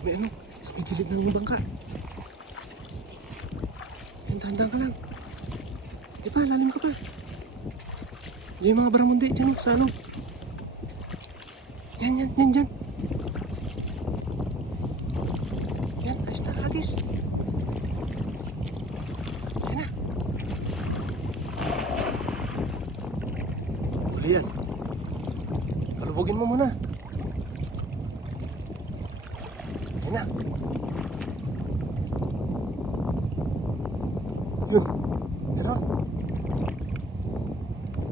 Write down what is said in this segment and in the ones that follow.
Sa may ano, sa may gilid ng bangka. Yan, dahan-dahan ka lang. Di pa, lalim ka pa. Yung mga baramundi dyan, sa ano. Yan, dyan. Yan, ayos na, Agis. Yan na. Huli yan. Kalubogin mo muna. Yan na. Yun. Meron.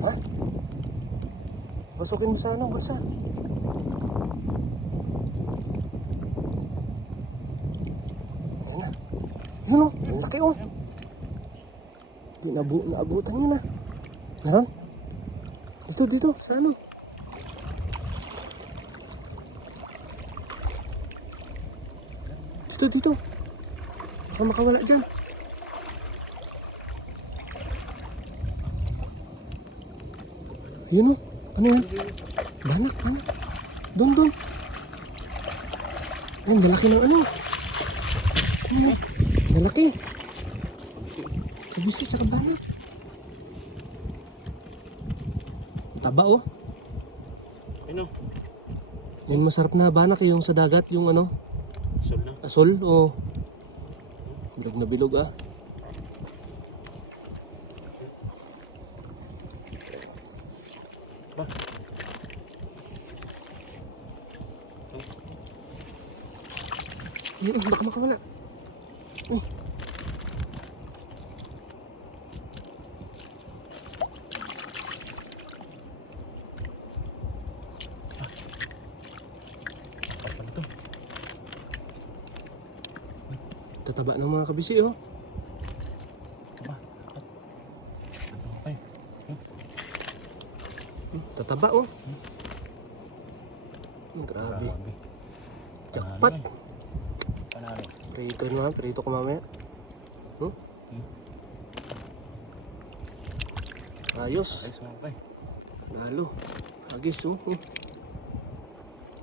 Ha? Masukin mo sa ano, bulsa. Yan na. Yun o, ang laki o. Di naabutan nyo na. Meron? Dito, sa ano? Dito. Baka makawala dyan. Yun o. Ano yan? Banak. Doon. Ayun, lalaki ng ano. Ano yan? Lalaki. Kabisi, tsaka banak. Taba o. Ano? Yan masarap na banak yung sa dagat, yung ano. Asol na. Asol o. Bilog na bilog ah. Ba? Baka makawala. Uy. Kapal to. Tataba ng mga kabisi oh. Ba? Okay. Tataba oh. Grabe. Jackpot. Panalo. Prito ko mamaya. Ayos. Ayos mga kapay. Lalo. Agis oh.